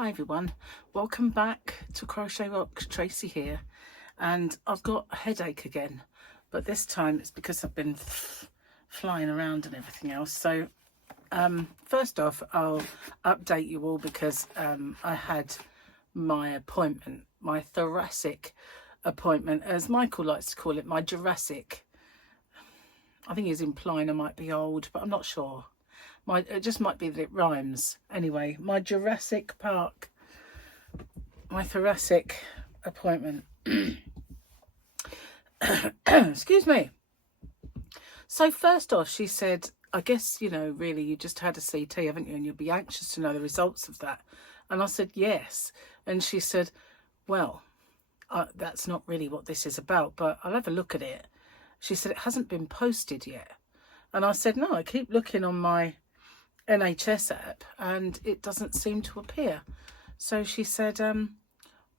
Hi everyone, welcome back to Crochet Rocks. Tracy here, and I've got a headache again, but this time it's because I've been flying around and everything else. So first off, I'll update you all because I had my appointment, my thoracic appointment, as Michael likes to call it, my Jurassic. I think he's implying I might be old, but I'm not sure. It just might be that it rhymes. Anyway, my Jurassic Park, my thoracic appointment. Excuse me. So first off, she said, I guess, you know, really, you just had a CT, haven't you? And you'll be anxious to know the results of that. And I said, yes. And she said, well, that's not really what this is about, but I'll have a look at it. She said, it hasn't been posted yet. And I said, no, I keep looking on my NHS app and it doesn't seem to appear. So she said,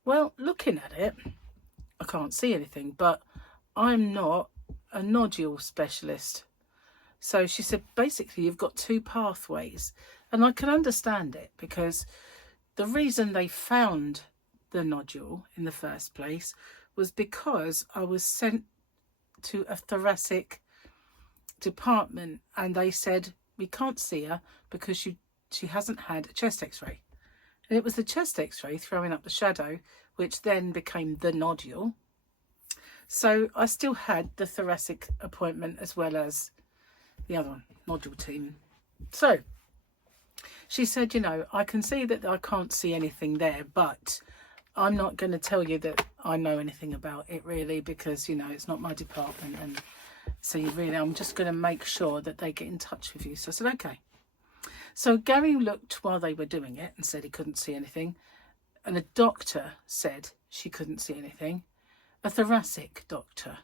well, looking at it, I can't see anything, but I'm not a nodule specialist. So she said, basically, you've got two pathways. And I can understand it because the reason they found the nodule in the first place was because I was sent to a thoracic department and they said, we can't see her because she hasn't had a chest x-ray. And it was the chest x-ray throwing up the shadow, which then became the nodule. So I still had the thoracic appointment as well as the other one, nodule team. So she said, you know, I can see that I can't see anything there, but I'm not going to tell you that I know anything about it really, because, you know, it's not my department. And so I'm just going to make sure that they get in touch with you. So I said, okay. So Gary looked while they were doing it and said he couldn't see anything. And a doctor said she couldn't see anything. A thoracic doctor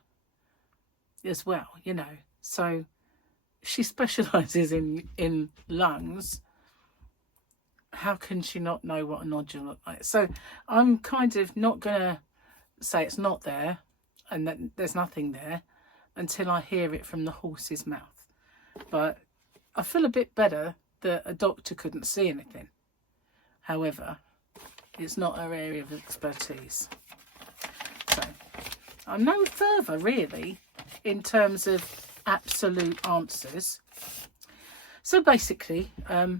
as well, you know. So she specialises in lungs. How can she not know what a nodule looks like? So I'm kind of not going to say it's not there and that there's nothing there until I hear it from the horse's mouth. But I feel a bit better that a doctor couldn't see anything. However, it's not her area of expertise. So I'm no further really in terms of absolute answers. So basically, I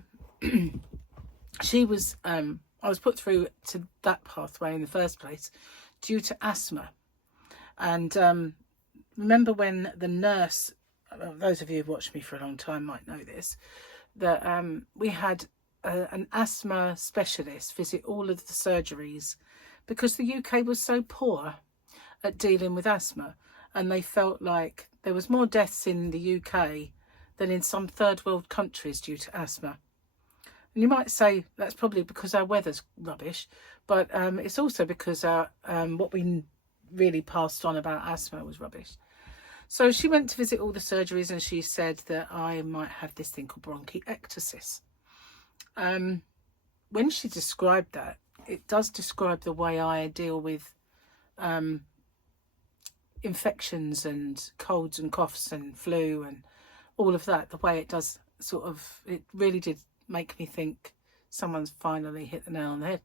was put through to that pathway in the first place due to asthma. And remember when the nurse, those of you who've watched me for a long time might know this, that we had an asthma specialist visit all of the surgeries because the UK was so poor at dealing with asthma, and they felt like there was more deaths in the UK than in some third world countries due to asthma. And you might say that's probably because our weather's rubbish, but it's also because what we really passed on about asthma was rubbish. So she went to visit all the surgeries and she said that I might have this thing called bronchiectasis. When she described that, it does describe the way I deal with infections and colds and coughs and flu and all of that, the way it does it really did make me think someone's finally hit the nail on the head.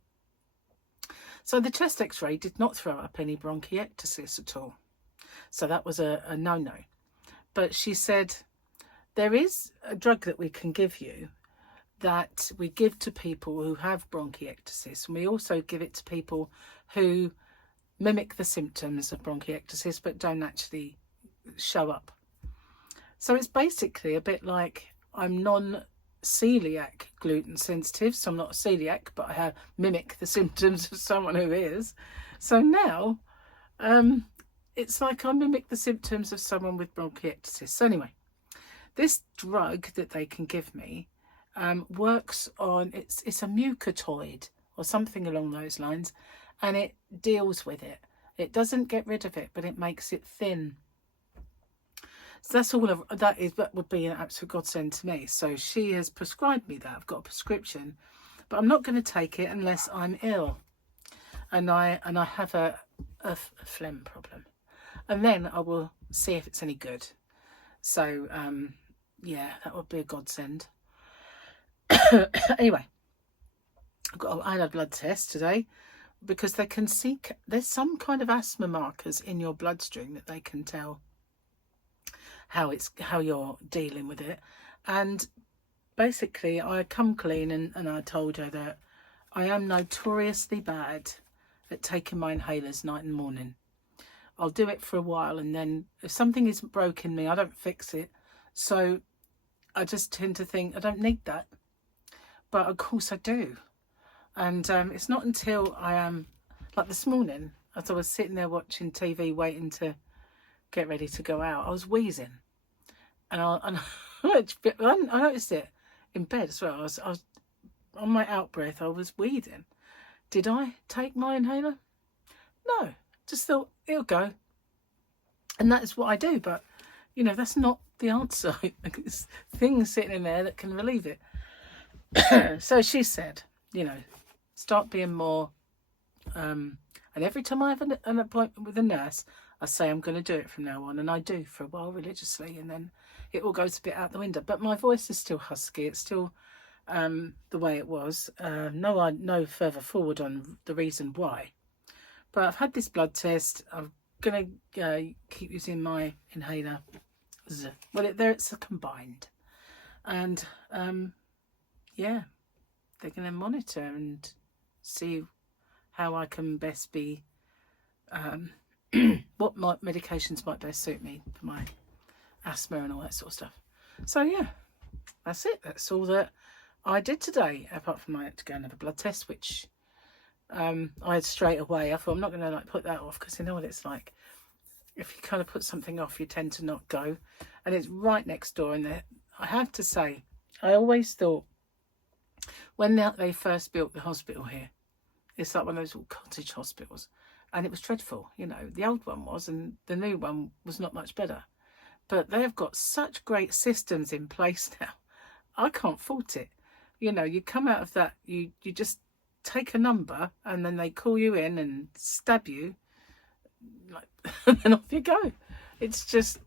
So the chest x-ray did not throw up any bronchiectasis at all. So that was a no-no. But she said, there is a drug that we can give you that we give to people who have bronchiectasis. And we also give it to people who mimic the symptoms of bronchiectasis but don't actually show up. So it's basically a bit like I'm non-celiac gluten sensitive, so I'm not a celiac, but I mimic the symptoms of someone who is. So now it's like I mimic the symptoms of someone with bronchiectasis. So anyway, this drug that they can give me works on, it's a mucotoid or something along those lines, and it deals with it. It doesn't get rid of it, but it makes it thin. So that's all of that would be an absolute godsend to me. So she has prescribed me that. I've got a prescription, but I'm not going to take it unless I'm ill and I have a phlegm problem, and then I will see if it's any good. So yeah, that would be a godsend. Anyway, I had a blood test today because they can see, there's some kind of asthma markers in your bloodstream that they can tell how you're dealing with it. And basically I come clean and I told her that I am notoriously bad at taking my inhalers night and morning. I'll do it for a while, and then if something isn't broken me, I don't fix it. So I just tend to think I don't need that. But of course I do. And it's not until I am, like this morning, as I was sitting there watching TV waiting to get ready to go out, I was wheezing. And I noticed it in bed as well. I was on my out breath, I was wheezing. Did I take my inhaler? No, just thought it'll go. And that's what I do. But, you know, that's not the answer. It's things sitting in there that can relieve it. So she said, you know, start being more. And every time I have an appointment with a nurse, I say I'm going to do it from now on. And I do for a while religiously. And then it all goes a bit out the window. But my voice is still husky. It's still the way it was. No further forward on the reason why. But I've had this blood test. I'm going to keep using my inhaler. Well, it's a combined. And, yeah, they're going to monitor and see how I can best be, what medications might best suit me for my asthma and all that sort of stuff. So, yeah, that's it. That's all that I did today, apart from I had to go and have a blood test, which I had straight away. I thought I'm not going to put that off, because you know what it's like. If you kind of put something off, you tend to not go. And it's right next door. And I have to say, I always thought when they first built the hospital here, it's like one of those little cottage hospitals. And it was dreadful. You know, the old one was, and the new one was not much better. But they've got such great systems in place now. I can't fault it. You know, you come out of that, you just take a number, and then they call you in and stab you, and then off you go. It's just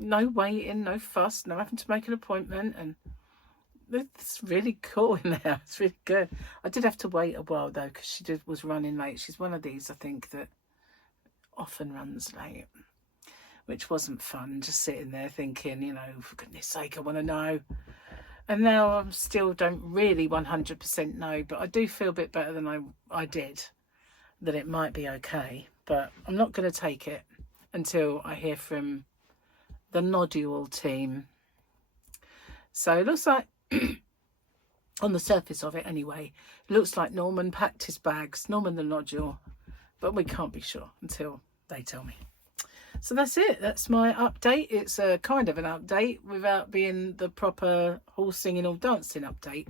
no waiting, no fuss, no having to make an appointment, and it's really cool in there. It's really good. I did have to wait a while though, because she was running late. She's one of these, I think, that often runs late, which wasn't fun. Just sitting there thinking, you know, for goodness sake, I want to know. And now I still don't really 100% know, but I do feel a bit better than I did, that it might be okay. But I'm not going to take it until I hear from the nodule team. So it looks like, on the surface of it anyway, it looks like Norman packed his bags, Norman the nodule, but we can't be sure until they tell me. So that's it. That's my update. It's a kind of an update without being the proper all singing, all dancing update.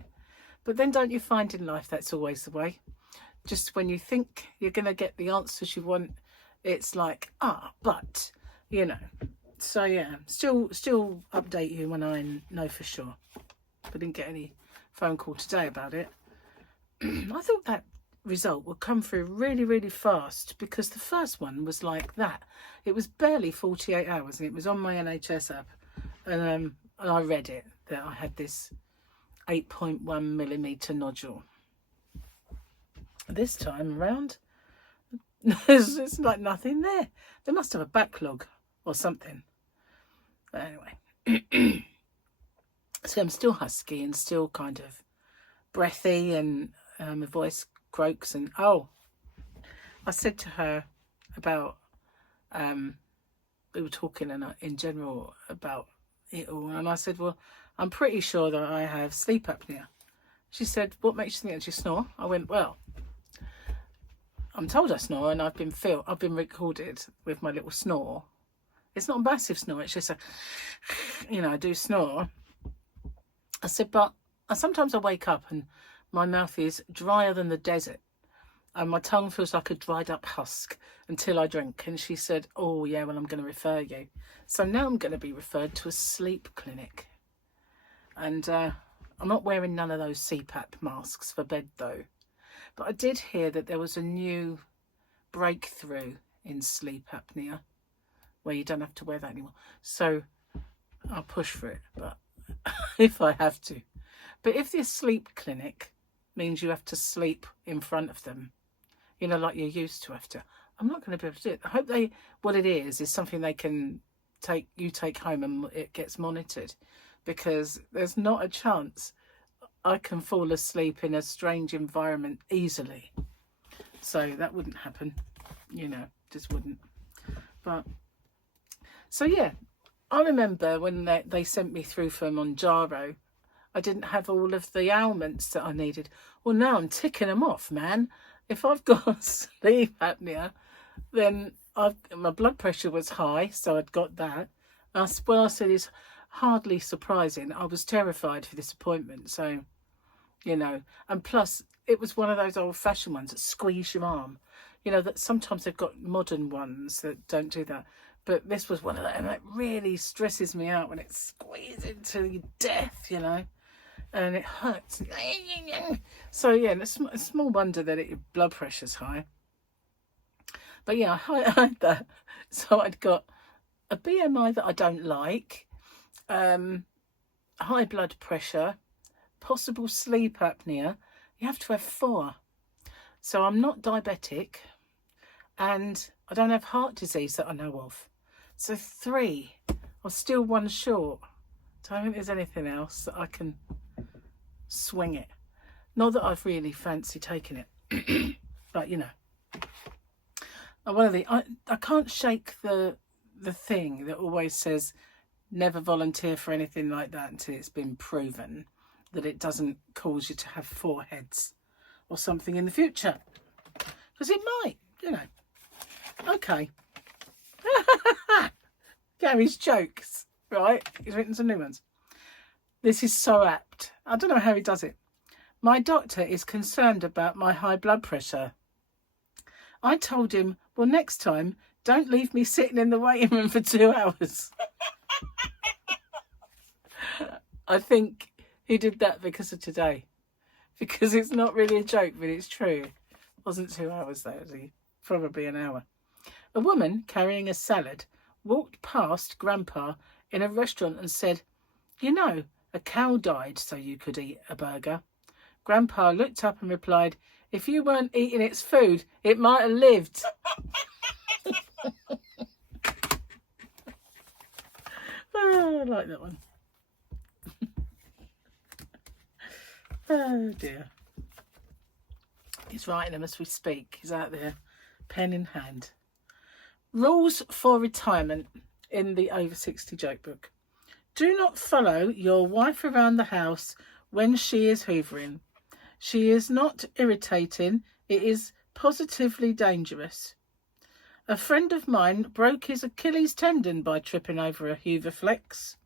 But then don't you find in life that's always the way? Just when you think you're going to get the answers you want, it's like, but, you know. So, yeah, still update you when I know for sure. I didn't get any phone call today about it. I thought that result would come through really, really fast, because the first one was like that. It was barely 48 hours, and it was on my NHS app. And I read it, that I had this 8.1mm nodule. This time around, there's like nothing there. They must have a backlog or something. But anyway, so I'm still husky and still kind of breathy, and my voice croaks. And I said to her about we were talking in general about it all, and I said, well, I'm pretty sure that I have sleep apnea. She said, what makes you think that you snore? I went, well, I'm told I snore, and I've been recorded with my little snore. It's not a massive snore, it's just a, you know, I do snore. I said, but sometimes I wake up and my mouth is drier than the desert, and my tongue feels like a dried up husk until I drink. And she said, oh yeah, well, I'm going to refer you. So now I'm going to be referred to a sleep clinic. And I'm not wearing none of those CPAP masks for bed though. But I did hear that there was a new breakthrough in sleep apnea where you don't have to wear that anymore. So I'll push for it, but if I have to. But if this sleep clinic means you have to sleep in front of them, you know, like you used to have to. I'm not going to be able to do it. I hope what it is something they can take home and it gets monitored, because there's not a chance I can fall asleep in a strange environment easily. So that wouldn't happen, you know, just wouldn't. But so yeah, I remember when they sent me through for Monjaro, I didn't have all of the ailments that I needed. Well, now I'm ticking them off, man. If I've got sleep apnea, then my blood pressure was high, so I'd got that. When I said it's hardly surprising, I was terrified for this appointment. So, you know, and plus it was one of those old-fashioned ones that squeeze your arm. You know, that sometimes they've got modern ones that don't do that. But this was one of them, and it really stresses me out when it squeezes into your death, you know. And it hurts. So yeah, it's a small wonder that your blood pressure's high. But yeah, I had that. So I'd got a BMI that I don't like, high blood pressure, possible sleep apnea. You have to have 4. So I'm not diabetic, and I don't have heart disease that I know of. So 3. I'm still 1 short. Don't think there's anything else that I can swing it. Not that I've really fancy taking it, but you know. I can't shake the thing that always says never volunteer for anything like that until it's been proven that it doesn't cause you to have 4 heads or something in the future, because it might, you know. Okay. Gary's jokes, right? He's written some new ones. This is so apt. I don't know how he does it. My doctor is concerned about my high blood pressure. I told him, well, next time, don't leave me sitting in the waiting room for 2 hours. I think he did that because of today. Because it's not really a joke, but it's true. It wasn't 2 hours, though. It was probably an hour. A woman carrying a salad walked past Grandpa in a restaurant and said, you know, a cow died so you could eat a burger. Grandpa looked up and replied, if you weren't eating its food, it might have lived. Oh, I like that one. Oh dear. He's writing them as we speak. He's out there, pen in hand. Rules for retirement in the over 60 joke book. Do not follow your wife around the house when she is hoovering. She is not irritating. It is positively dangerous. A friend of mine broke his Achilles tendon by tripping over a Hoover Flex.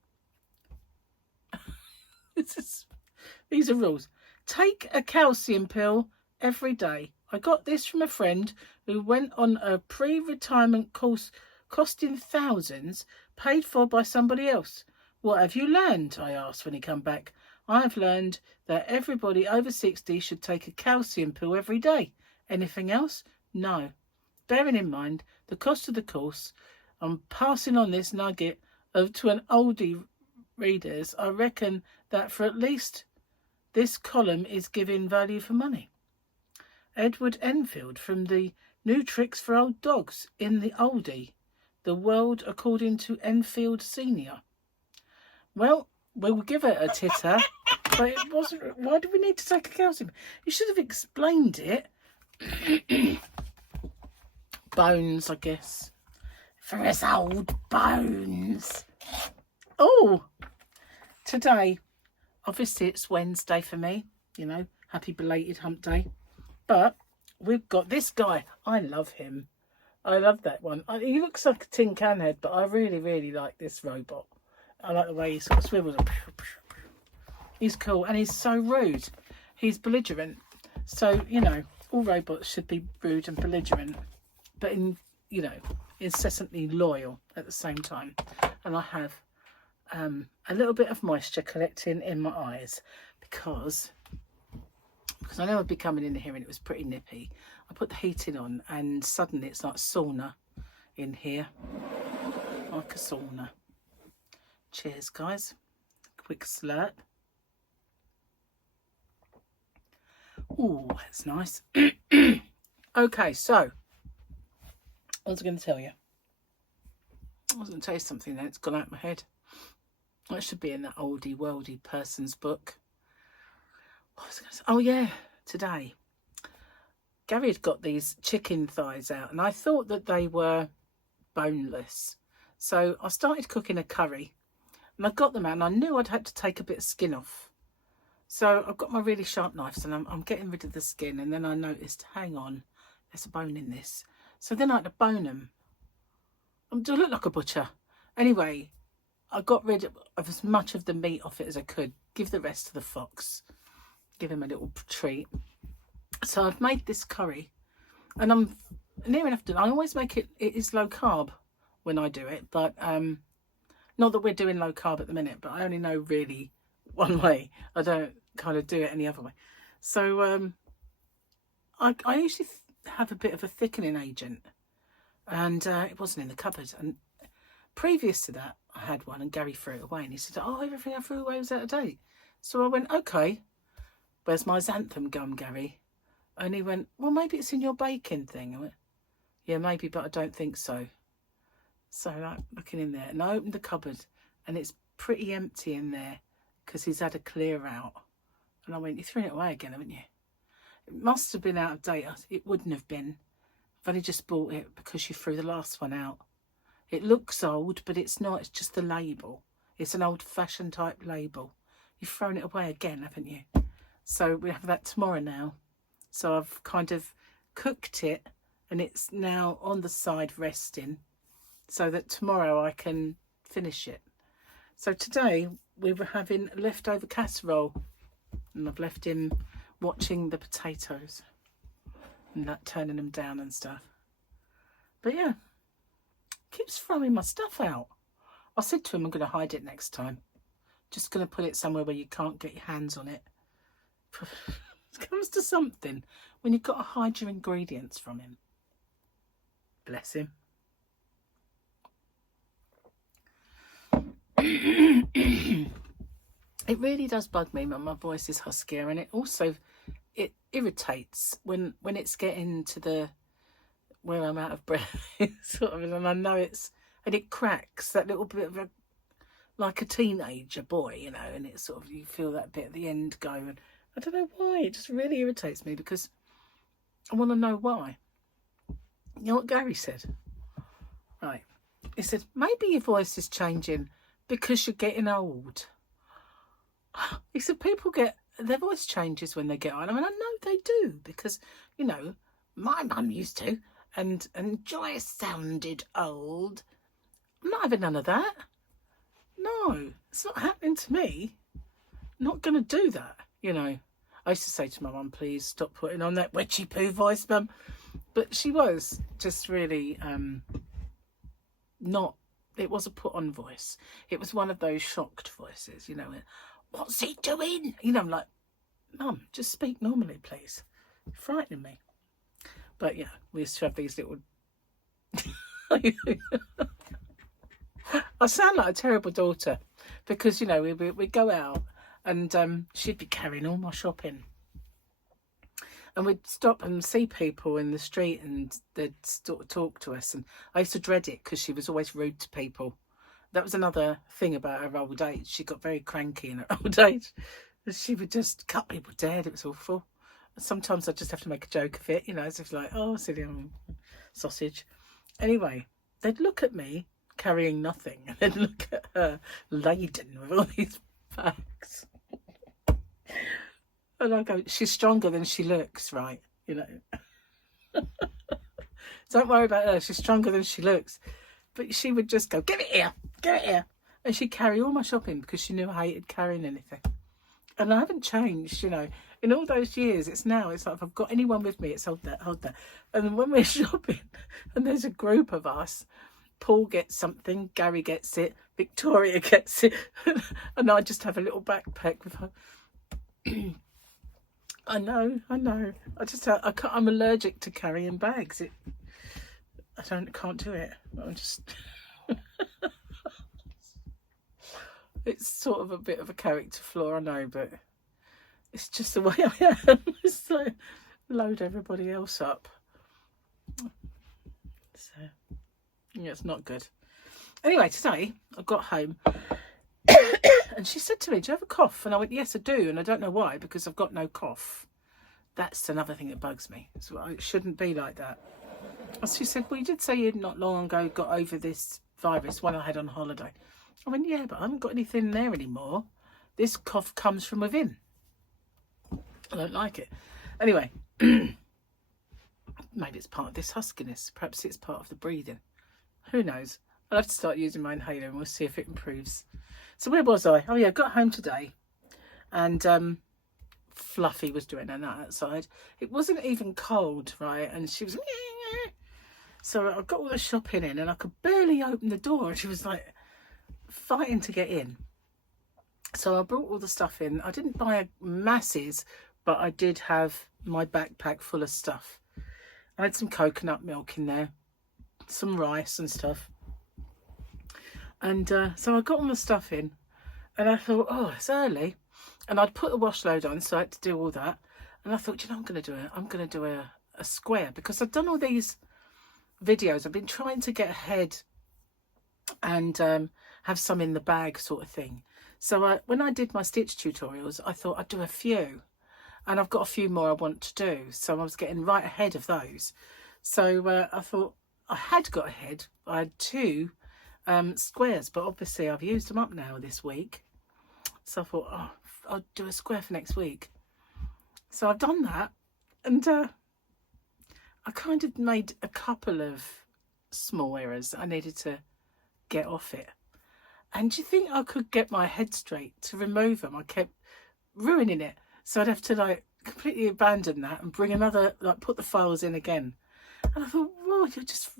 These are rules. Take a calcium pill every day. I got this from a friend who went on a pre-retirement course costing thousands, paid for by somebody else. What have you learned? I asked when he came back. I have learned that everybody over 60 should take a calcium pill every day. Anything else? No. Bearing in mind the cost of the course, I'm passing on this nugget to an oldie readers. I reckon that for at least this column is giving value for money. Edward Enfield from the New Tricks for Old Dogs in the Oldie, The World According to Enfield Senior. Well, we'll give it a titter, but it wasn't. Why do we need to take a calcium? You should have explained it. Bones, I guess. For his old bones. Oh, today, obviously it's Wednesday for me, you know, happy belated hump day. But we've got this guy. I love him. I love that one. He looks like a tin can head, but I really, really like this robot. I like the way he sort of swivels. He's cool, and he's so rude. He's belligerent. So, you know, all robots should be rude and belligerent, but incessantly loyal at the same time. And I have a little bit of moisture collecting in my eyes because I know I'd be coming in here and it was pretty nippy. I put the heating on and suddenly it's like sauna in here, like a sauna. Cheers, guys. Quick slurp. Oh, that's nice. Okay, so I was going to tell you. I was going to tell you something then. It's gone out of my head. That should be in that oldie worldy person's book. What was I going to say? Oh yeah, today Gary had got these chicken thighs out, and I thought that they were boneless. So I started cooking a curry, and I got them out, and I knew I'd had to take a bit of skin off. So I've got my really sharp knives, and I'm getting rid of the skin, and then I noticed, hang on, there's a bone in this. So then I had to bone them. Do I look like a butcher? Anyway, I got rid of as much of the meat off it as I could. Give the rest to the fox. Give him a little treat. So I've made this curry, and I'm near enough done. I always make it is low carb when I do it, but not that we're doing low carb at the minute, but I only know really one way. I don't kind of do it any other way. So I usually have a bit of a thickening agent, and it wasn't in the cupboard. And previous to that, I had one, and Gary threw it away, and he said, "Oh, everything I threw away was out of date." So I went, "Okay, where's my xanthan gum, Gary?" And he went, "Well, maybe it's in your baking thing." I went, "Yeah, maybe, but I don't think so." So like looking in there, and I opened the cupboard, and it's pretty empty in there because he's had a clear out. And I went, "You threw it away again, haven't you?" It must have been out of date. It wouldn't have been. I've only just bought it because you threw the last one out. It looks old, but it's not. It's just the label. It's an old-fashioned type label. You've thrown it away again, haven't you? So we have that tomorrow now. So I've kind of cooked it, and it's now on the side resting, so that tomorrow I can finish it. So today we were having leftover casserole, and I've left him watching the potatoes and that, turning them down and stuff. But yeah, keeps throwing my stuff out. I said to him, I'm going to hide it next time. Just going to put it somewhere where you can't get your hands on it. It comes to something when you've got to hide your ingredients from him. Bless him. It really does bug me when my voice is huskier, and it irritates when it's getting to the where I'm out of breath sort of, and I know and it cracks that little bit of like a teenager boy, you know, and it's sort of, you feel that bit at the end go, and I don't know why, it just really irritates me because I want to know why. You know what Gary said? Right. He said, maybe your voice is changing because you're getting old. He said, people their voice changes when they get on. I mean, I know they do because, you know, my mum used to, and Joy sounded old. I'm not having none of that. No, it's not happening to me. I'm not going to do that, you know. I used to say to my mum, please stop putting on that witchy poo voice, mum. But she was just really not, it was a put on voice. It was one of those shocked voices, you know. What's he doing? You know, I'm like, Mum, just speak normally, please. You're frightening me. But yeah, we used to have these little... I sound like a terrible daughter because, you know, we'd go out and she'd be carrying all my shopping. And we'd stop and see people in the street and they'd talk to us. And I used to dread it because she was always rude to people. That was another thing about her old age. She got very cranky in her old age. She would just cut people dead. It was awful. Sometimes I'd just have to make a joke of it, you know, as if like, oh, silly sausage. Anyway, they'd look at me carrying nothing and then look at her laden with all these bags. And I go, she's stronger than she looks, right? You know. Don't worry about her. She's stronger than she looks. But she would just go, give it here, give it here. And she'd carry all my shopping because she knew I hated carrying anything. And I haven't changed, you know. In all those years, it's like if I've got anyone with me, it's hold that. And when we're shopping and there's a group of us, Paul gets something, Gary gets it, Victoria gets it, and I just have a little backpack with her. I know. I'm allergic to carrying bags. I can't do it. I'm just... It's sort of a bit of a character flaw, I know, but It's just the way I am. So load everybody else up. So yeah, it's not good. Anyway, today I got home and she said to me, do you have a cough? And I went, yes, I do. And I don't know why, because I've got no cough. That's another thing that bugs me. So it shouldn't be like that. And she said, well, you did say you not long ago got over this virus, one I had on holiday. I went, yeah, but I haven't got anything there anymore. This cough comes from within. I don't like it. Anyway, maybe it's part of this huskiness. Perhaps it's part of the breathing. Who knows? I'll have to start using my inhaler and we'll see if it improves. So where was I? Oh yeah, I got home today and Fluffy was doing her nut outside. It wasn't even cold, right? And she was... So I got all the shopping in and I could barely open the door and she was like fighting to get in. So I brought all the stuff in. I didn't buy masses, but I did have my backpack full of stuff. I had some coconut milk in there, some rice and stuff. And so I got all the stuff in and I thought, oh, it's early. And I'd put a wash load on, so I had to do all that. And I thought, you know, I'm going to do a square, because I've done all these videos. I've been trying to get ahead and have some in the bag sort of thing. So when I did my stitch tutorials, I thought I'd do a few. And I've got a few more I want to do. So I was getting right ahead of those. So I thought I had got ahead. I had 2 squares, but obviously I've used them up now this week. So I thought, oh, I'll do a square for next week. So I've done that. And I kind of made a couple of small errors that I needed to get off it. And do you think I could get my head straight to remove them? I kept ruining it. So I'd have to like completely abandon that and bring another, like put the files in again. And I thought, well, you're just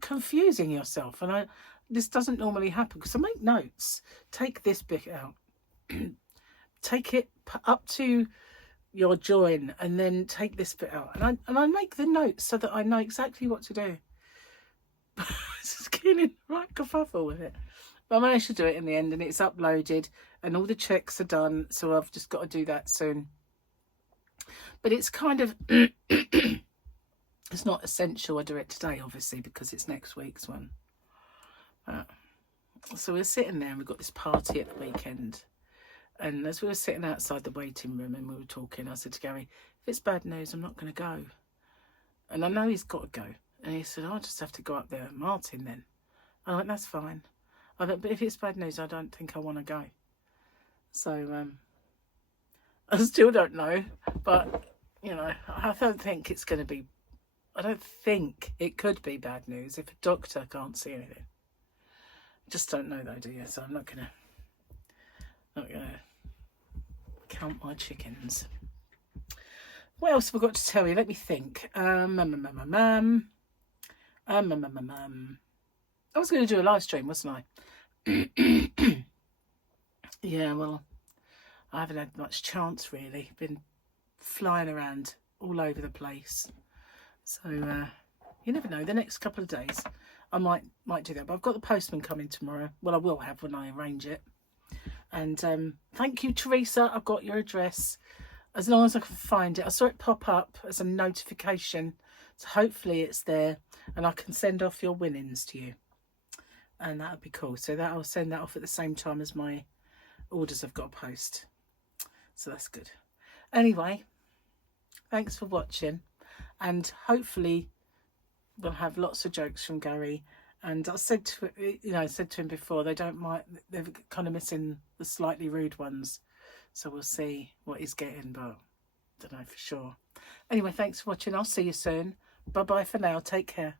confusing yourself. And this doesn't normally happen because I make notes. Take this bit out. Take it up to your join and then take this bit out. And I make the notes so that I know exactly what to do. Just getting right kerfuffle with it. But I managed to do it in the end and it's uploaded and all the checks are done. So I've just got to do that soon. But it's kind of, it's not essential I do it today, obviously, because it's next week's one. So we're sitting there and we've got this party at the weekend. And as we were sitting outside the waiting room and we were talking, I said to Gary, if it's bad news, I'm not going to go. And I know he's got to go. And he said, I'll just have to go up there with Martin then. I went, that's fine. I went, but if it's bad news, I don't think I want to go. So I still don't know. But, you know, I don't think it's going to be, I don't think it could be bad news if a doctor can't see anything. Just don't know though, do you? So I'm not going to count my chickens. What else have I got to tell you? Let me think. I was going to do a live stream, wasn't I? Yeah, well, I haven't had much chance really. Been flying around all over the place. So you never know. The next couple of days I might do that. But I've got the postman coming tomorrow. Well, I will have when I arrange it. And thank you, Teresa. I've got your address. As long as I can find it. I saw it pop up as a notification. So hopefully it's there. And I can send off your winnings to you. And that would be cool. So that I'll send that off at the same time as my orders I've got to post. So that's good. Anyway, thanks for watching. And hopefully we'll have lots of jokes from Gary. And I said to him before, they're kind of missing the slightly rude ones. So we'll see what he's getting, but I don't know for sure. Anyway, thanks for watching. I'll see you soon. Bye-bye for now. Take care.